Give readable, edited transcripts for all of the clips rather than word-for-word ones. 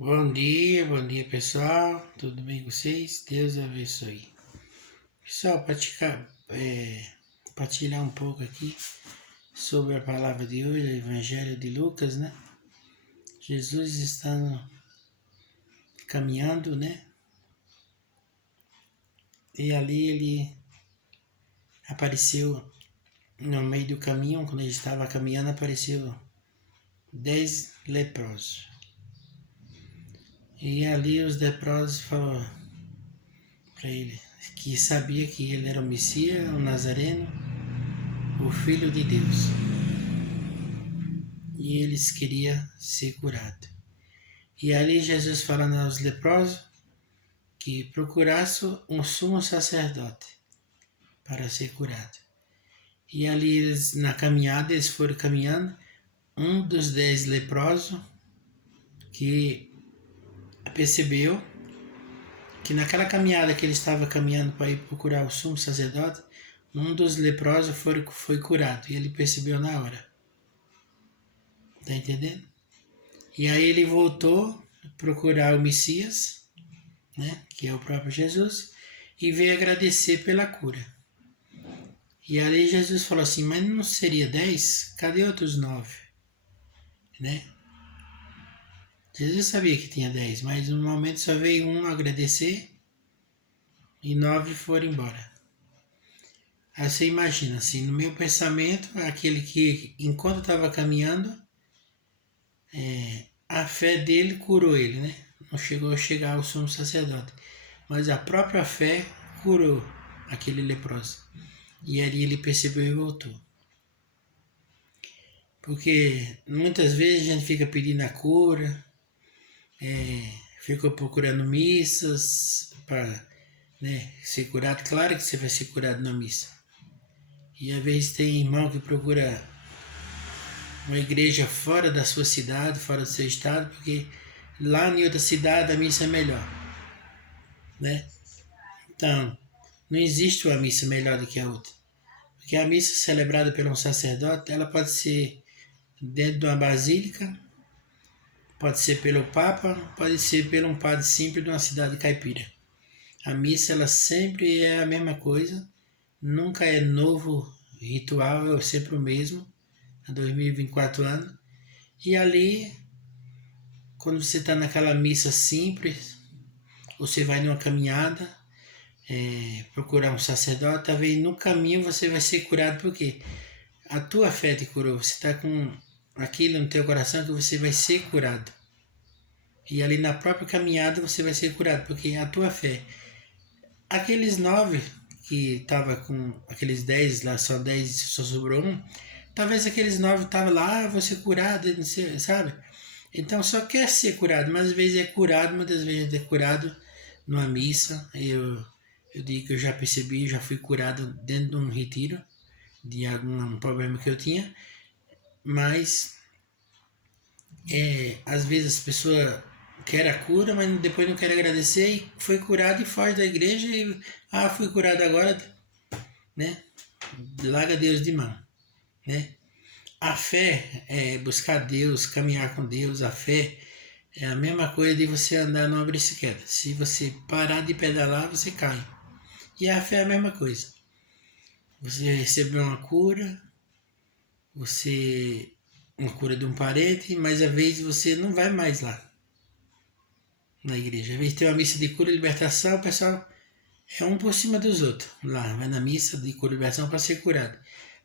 Bom dia pessoal, tudo bem com vocês? Deus abençoe. Pessoal, partilhar um pouco aqui sobre a palavra de hoje, o Evangelho de Lucas, né? Jesus está caminhando, né? E ali ele apareceu no meio do caminho, quando ele estava caminhando, apareceu 10 leprosos. E ali os leprosos falaram para ele que sabia que ele era o Messias, o Nazareno, o Filho de Deus. E eles queriam ser curados. E ali Jesus falando aos leprosos que procurassem um sumo sacerdote para ser curado. E ali eles, na caminhada, eles foram caminhando, um dos 10 leprosos que percebeu que naquela caminhada que ele estava caminhando para ir procurar o sumo sacerdote, um dos leprosos foi curado. E ele percebeu na hora. Tá entendendo? E aí ele voltou a procurar o Messias, né, que é o próprio Jesus, e veio agradecer pela cura. E ali Jesus falou assim, mas não seria 10? Cadê outros 9? Né? Jesus sabia que tinha 10, mas no momento só veio um agradecer e 9 foram embora. Aí você imagina, assim, no meu pensamento, aquele que enquanto estava caminhando, a fé dele curou ele, né? Não chegou a chegar ao sumo sacerdote, mas a própria fé curou aquele leproso. E ali ele percebeu e voltou. Porque muitas vezes a gente fica pedindo a cura, fica procurando missas para, né, ser curado. Claro que você vai ser curado na missa. E às vezes tem irmão que procura uma igreja fora da sua cidade, fora do seu estado, porque lá em outra cidade a missa é melhor, né? Então, não existe uma missa melhor do que a outra. Porque a missa celebrada por um sacerdote, ela pode ser dentro de uma basílica, pode ser pelo Papa, pode ser por um padre simples de uma cidade caipira. A missa, ela sempre é a mesma coisa, nunca é novo ritual, é sempre o mesmo, há 2024 anos. E ali, quando você está naquela missa simples, você vai numa caminhada, procurar um sacerdote, talvez no caminho você vai ser curado, porque a tua fé te curou, você está com aquilo no teu coração que você vai ser curado. E ali na própria caminhada você vai ser curado, porque a tua fé. Aqueles 9 que estavam com aqueles 10 lá, só 10, só sobrou um, talvez aqueles 9 estavam lá, vou ser curado, não sei, sabe? Então só quer ser curado, mas às vezes é curado, muitas vezes é curado numa missa. Eu digo que eu já percebi, já fui curado dentro de um retiro de algum problema que eu tinha, mas às vezes as pessoas querem a cura, mas depois não querem agradecer e foi curado e foge da igreja e fui curado agora, né? Larga Deus de mão, né? A fé é buscar Deus, caminhar com Deus. A fé é a mesma coisa de você andar numa bicicleta. Se você parar de pedalar, você cai. E a fé é a mesma coisa. Você recebeu uma cura, uma cura de um parente, mas às vezes você não vai mais lá na igreja. Às vezes tem uma missa de cura e libertação, o pessoal é um por cima dos outros. Lá, vai na missa de cura e libertação para ser curado.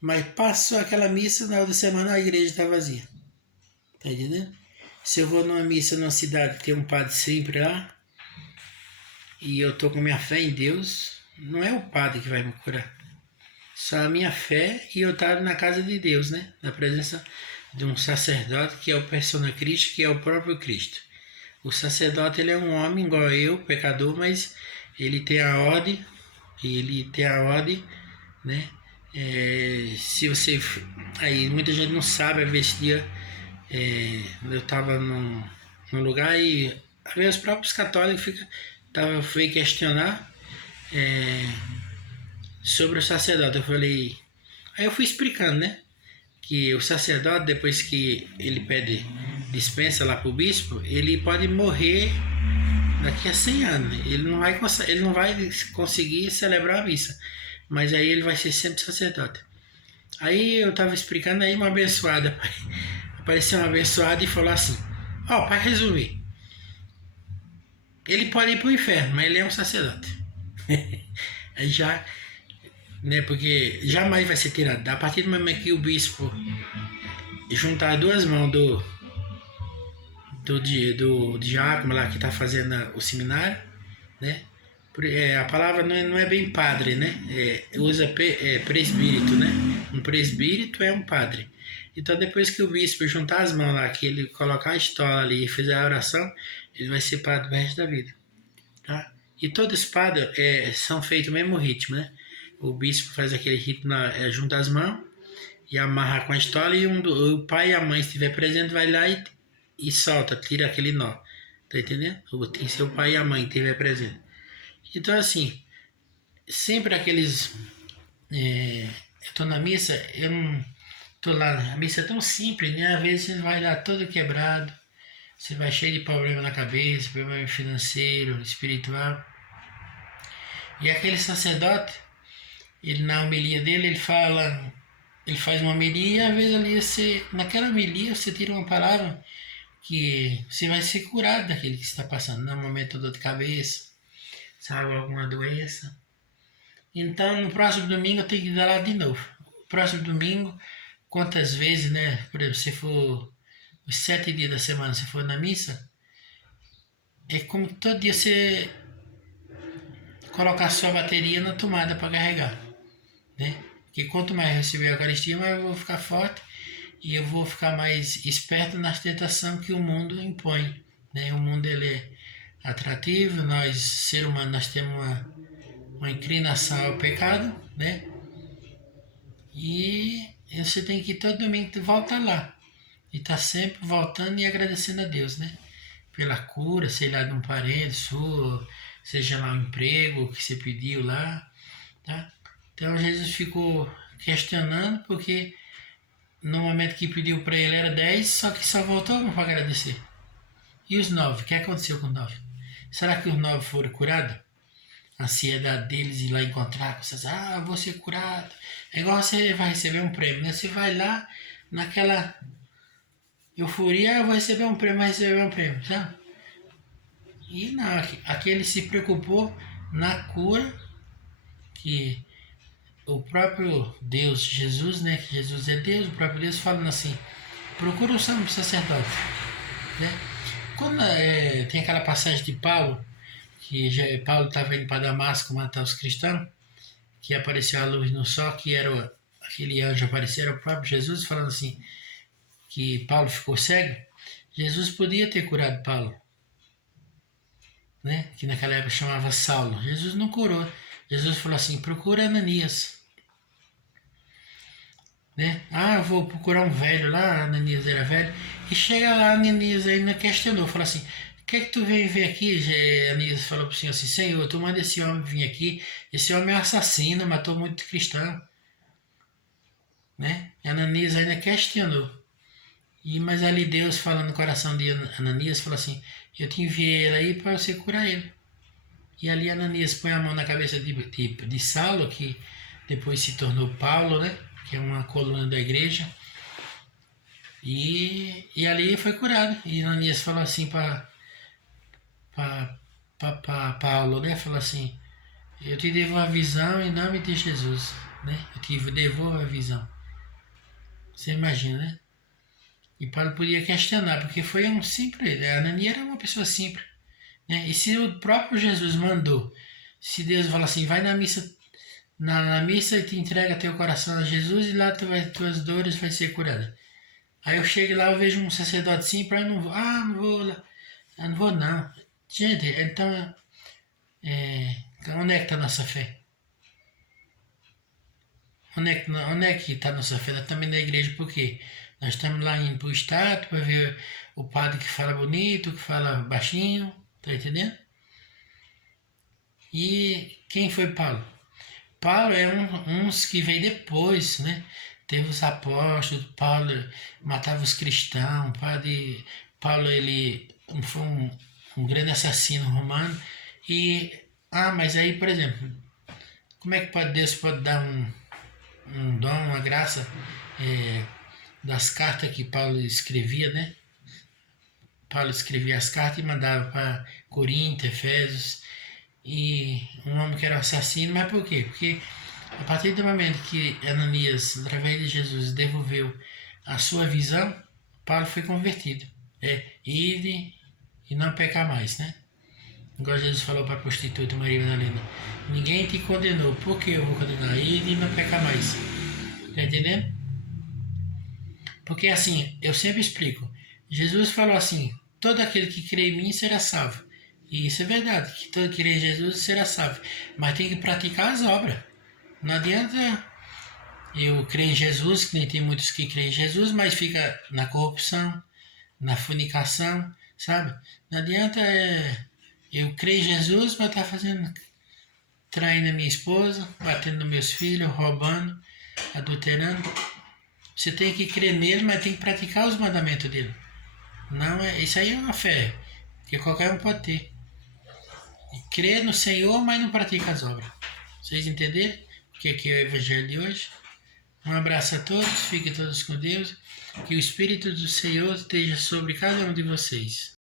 Mas passou aquela missa, na outra semana a igreja está vazia. Tá entendendo? Se eu vou numa missa numa cidade que tem um padre sempre lá, e eu tô com minha fé em Deus, não é o padre que vai me curar. Só a minha fé e eu estar na casa de Deus, né? Na presença de um sacerdote que é o persona Cristo, que é o próprio Cristo. O sacerdote, ele é um homem igual eu, pecador, mas ele tem a ordem, né? Se você... Aí muita gente não sabe, às vezes esse dia eu estava num lugar e às vezes os próprios católicos veio questionar sobre o sacerdote. Eu falei... Aí eu fui explicando, né? Que o sacerdote, depois que ele pede dispensa lá pro bispo, ele pode morrer daqui a 100 anos. Ele não vai conseguir celebrar a missa. Mas aí ele vai ser sempre sacerdote. Aí eu tava explicando, aí uma abençoada, apareceu uma abençoada e falou assim, ó, para resumir, ele pode ir pro inferno, mas ele é um sacerdote. Aí já, né, porque jamais vai ser tirado. A partir do momento que o bispo juntar duas mãos do diácono lá que está fazendo o seminário, né? A palavra não é bem padre, né? Usa presbírito, né? Um presbírito é um padre. Então depois que o bispo juntar as mãos lá, que ele colocar a estola ali e fizer a oração, ele vai ser padre o resto da vida, tá? E todos os padres são feitos o mesmo ritmo, né? O bispo faz aquele ritmo lá, junta as mãos e amarra com a estola, e o pai e a mãe, se estiver presente, vai lá e solta, tira aquele nó. Tá entendendo? Tem que ser o pai e a mãe que estiver presente. Então, assim, sempre aqueles. Eu tô na missa, eu não. Tô lá, a missa é tão simples, né? Às vezes você vai lá todo quebrado, você vai cheio de problema na cabeça, problema financeiro, espiritual. E aquele sacerdote, ele na homilia dele, ele faz uma homilia, e às vezes ali naquela homilia você tira uma palavra que você vai ser curado daquilo que você está passando, no momento de dor de cabeça, sabe, alguma doença. Então, no próximo domingo eu tenho que dar lá de novo. Próximo domingo, quantas vezes, né? Por exemplo, se for os 7 dias da semana, se for na missa, é como todo dia você colocar sua bateria na tomada para carregar, né? Porque quanto mais eu receber a Eucaristia, mais eu vou ficar forte e eu vou ficar mais esperto nas tentações que o mundo impõe, né? O mundo ele é atrativo, nós, ser humano, nós temos uma inclinação ao pecado, né? E você tem que todo domingo voltar lá. E tá sempre voltando e agradecendo a Deus, né? Pela cura, sei lá, de um parente sua, seja lá um emprego que você pediu lá, tá? Então Jesus ficou questionando porque no momento que pediu para ele era 10, só que só voltou um para agradecer. E os 9? O que aconteceu com os 9? Será que os 9 foram curados? A ansiedade deles ir lá encontrar com vocês, vou ser curado. É igual você vai receber um prêmio, né? Você vai lá naquela euforia, vou receber um prêmio, vai receber um prêmio, sabe? E não, aqui ele se preocupou na cura, que o próprio Deus, Jesus, né? Que Jesus é Deus, o próprio Deus falando assim, procura o sumo sacerdote, né? Quando tem aquela passagem de Paulo, que Paulo estava indo para Damasco matar os cristãos, que apareceu a luz no sol, que era aquele anjo apareceu, era o próprio Jesus falando assim, que Paulo ficou cego. Jesus podia ter curado Paulo, né? Que naquela época chamava Saulo. Jesus não curou. Jesus falou assim, procura Ananias, né? Eu vou procurar um velho lá, Ananias era velho, e chega lá, Ananias ainda questionou, falou assim, o que é que tu veio ver aqui? Ananias falou para o Senhor assim, Senhor, tu manda esse homem vir aqui, esse homem é um assassino, matou muito cristão, né? E Ananias ainda questionou. Mas ali Deus falando no coração de Ananias, falou assim, eu te enviei ele aí para você curar ele. E ali Ananias põe a mão na cabeça de Saulo, que depois se tornou Paulo, né? Que é uma coluna da igreja. E ali foi curado. E Ananias falou assim para Paulo, né? Falou assim, eu te devo a visão em nome de Jesus, né? Eu te devolvo a visão. Você imagina, né? E Paulo podia questionar, porque foi um simples, Ananias era uma pessoa simples, né? E se o próprio Jesus mandou, se Deus fala assim, vai na missa, na missa e te entrega teu coração a Jesus e lá tuas dores vai ser curada. Aí eu chego lá, eu vejo um sacerdote simples, eu não vou, não vou lá, eu não vou não. Gente, então, onde é que está a nossa fé? Onde é que está a nossa fé? Nós também na igreja, por quê? Nós estamos lá indo para o estádio para ver o padre que fala bonito, que fala baixinho, tá entendendo? E quem foi Paulo? Paulo é uns que veio depois, né? teve os apóstolos, Paulo matava os cristãos, Paulo ele foi um grande assassino romano. Mas aí, por exemplo, como é que Deus pode dar um dom, uma graça das cartas que Paulo escrevia, né? Paulo escrevia as cartas e mandava para Corinto, Efésios, e um homem que era assassino. Mas por quê? Porque a partir do momento que Ananias, através de Jesus, devolveu a sua visão, Paulo foi convertido. Ir e não pecar mais, né? Igual Jesus falou para a prostituta Maria Madalena: ninguém te condenou, por que eu vou condenar? Ir e não pecar mais. Tá entendendo? Porque assim, eu sempre explico. Jesus falou assim: todo aquele que crê em mim será salvo. E isso é verdade, que todo que crê em Jesus será salvo. Mas tem que praticar as obras. Não adianta eu crer em Jesus, que nem tem muitos que creem em Jesus, mas fica na corrupção, na fornicação, sabe? Não adianta eu crer em Jesus, mas tá fazendo, traindo a minha esposa, batendo nos meus filhos, roubando, adulterando. Você tem que crer nele, mas tem que praticar os mandamentos dele. Não isso aí é uma fé que qualquer um pode ter. E crer no Senhor, mas não pratica as obras. Vocês entenderam o que é o Evangelho de hoje? Um abraço a todos, fiquem todos com Deus, que o Espírito do Senhor esteja sobre cada um de vocês.